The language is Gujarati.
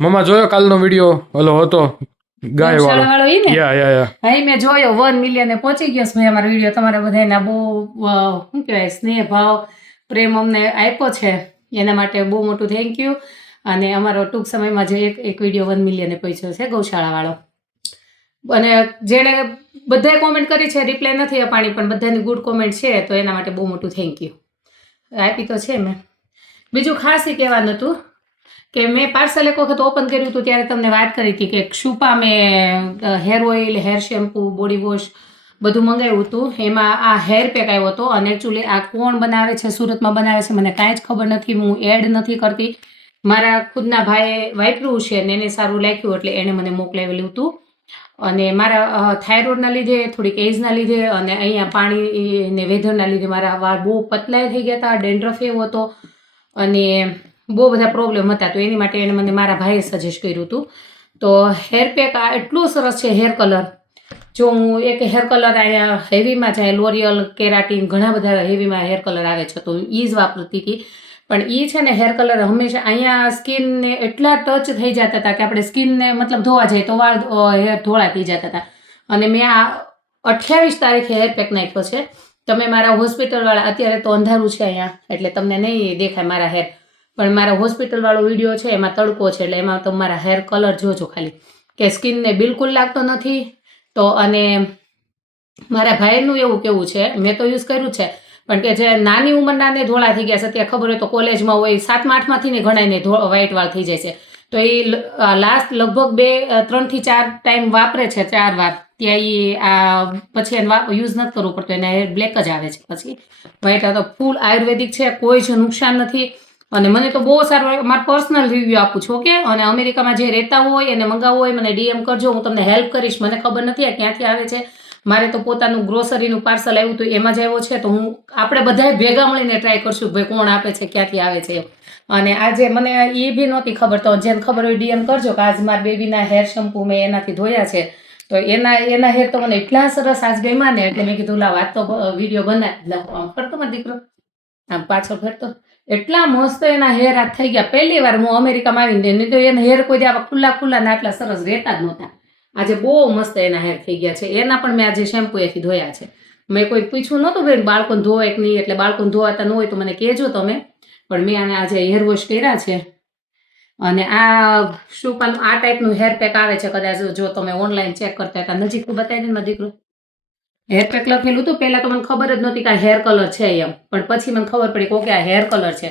મમ્મા જોયો કાલનો વિડીયો ઓલો હતો ગાય વાળો ગૌશાળા વાળો ઈ ને યા હા મેં જોયો 1 મિલિયન પહોંચી ગયો છે ભાઈ અમારો વિડીયો તમારા બધાના બહુ શું કહેવાય સ્નેહ ભાવ પ્રેમ અમને આપ્યો છે એના માટે બહુ મોટું થેન્ક યુ અને અમારો ટૂંક સમયમાં જે એક વિડીયો 1 મિલિયને પહોંચ્યો છે ગૌશાળા વાળો અને જેણે બધાએ કોમેન્ટ કરી છે રિપ્લાય નથી અપાણી પણ બધાની ગુડ કોમેન્ટ છે તો એના માટે બહુ મોટું થેન્ક યુ આપી તો છે મેં બીજું ખાસ એ કહેવાનું હતું કે મેં પાર્સલ એક વખત ઓપન કર્યું હતું ત્યારે તમને વાત કરી હતી કે ક્ષુપા મેં hair oil hair shampoo body wash બધું મંગાવ્યું હતું એમાં આ હેર પેક આવ્યો હતો અને એકચ્યુઅલી આ કોણ બનાવે છે સુરતમાં બનાવે છે મને કાંઈ જ ખબર નથી હું એડ નથી કરતી મારા ખુદના ભાઈએ વાપર્યું છે ને એને સારું લાગ્યું એટલે એણે મને મોકલાવેલું હતું અને મારા થાઇરોઇડના લીધે થોડીક એજના લીધે અને અહીંયા પાણી ને વેધરના લીધે મારા વાળ બહુ પતલાય થઈ ગયા હતા ડેન્ડ્રફ એવો હતો અને બહુ બધા પ્રોબ્લેમ હતા તો એની માટે એને મને મારા ભાઈએ સજેસ્ટ કર્યું હતું તો હેર પેક આ એટલું સરસ છે હેર કલર જો હું એક હેર કલર અહીંયા હેવીમાં જાય લોરિયલ કેરાટીન ઘણા બધા હેવીમાં હેર કલર આવે છે તો હું એ જ વાપરતી હતી પણ એ છે ને હેર કલર હંમેશા અહીંયા સ્કિનને એટલા ટચ થઈ જતા હતા કે આપણે સ્કિનને મતલબ ધોવા જાય તો વાળ હેર ધોળા થઈ જતા હતા અને મેં આ 28 તારીખે હેર પેક નાખ્યો છે તમે મારા હોસ્પિટલવાળા અત્યારે તો અંધારું છે અહીંયા એટલે તમને નહીં દેખાય મારા હેર પણ મારા હોસ્પિટલવાળો વિડીયો છે એમાં તડકો છે એટલે એમાં તમારા હેર કલર જોજો ખાલી કે સ્કિનને બિલકુલ લાગતો નથી તો અને મારા ભાઈનું એવું કેવું છે મેં તો યુઝ કર્યું છે પણ કે જે નાની ઉંમરના ને ધોળા થઈ ગયા છે ત્યાં ખબર હોય તો કોલેજમાં હોય 7મા 8માંથી ને ઘણાને વ્હાઇટ વાળ થઈ જાય છે તો એ લાસ્ટ લગભગ 3 થી 4 ટાઈમ વાપરે છે 4 વાર ત્યાં એ આ પછી એને યુઝ નથી કરવું પડતું એને હેર બ્લેક જ આવે છે પછી વ્હાઇટ તો ફૂલ આયુર્વેદિક છે કોઈ જ નુકસાન નથી અને મને તો બહુ સારું મારું પર્સનલ રિવ્યૂ આપું છું ઓકે અને અમેરિકામાં જે રહેતા હોય એને મંગાવવું હોય મને ડીએમ કરજો હું તમને હેલ્પ કરીશ મને ખબર નથી આ ક્યાંથી આવે છે મારે તો પોતાનું ગ્રોસરીનું પાર્સલ આવ્યું હતું એમાં જ આવ્યો છે તો હું આપણે બધાએ ભેગા મળીને ટ્રાય કરશું ભાઈ કોણ આપે છે ક્યાંથી આવે છે અને આજે મને એ બી નહોતી ખબર તો જેને ખબર હોય ડીએમ કરજો કે આજ મારા બેબીના હેર શેમ્પૂ મેં એનાથી ધોયા છે તો એના હેર તો મને એટલા સરસ આજ ગમ્યા ને એટલે મેં કીધું લાવ આજ તો વિડીયો બનાવી આમ ફરતો મારો દીકરો આમ પાછળ ફરતો એટલા મસ્ત એના હેર આ થઈ ગયા પહેલી વાર હું અમેરિકામાં આવીને નહીં તો એના હેર કોઈ આવા ખુલ્લા ના આટલા સરસ રહેતા જ નહોતા આજે બહુ મસ્ત એના હેર થઈ ગયા છે એના પણ મેં આજે શેમ્પુ એથી ધોયા છે મેં કોઈ પૂછ્યું નહોતું ભાઈ બાળકોને ધોવાય કે નહીં એટલે બાળકોને ધોવાતા ન હોય તો મને કહેજો તમે પણ મેં આને આજે હેર વોશ કર્યા છે અને આ શું આ ટાઈપનું હેર પેક આવે છે કદાચ જો તમે ઓનલાઈન ચેક કરતા હતા નજીક બતાવી દે મારો દીકરો હેર પેક લખેલું હતું પહેલાં તો મને ખબર જ નહોતી કે આ હેર કલર છે એમ પણ પછી મને ખબર પડી કે ઓકે આ હેર કલર છે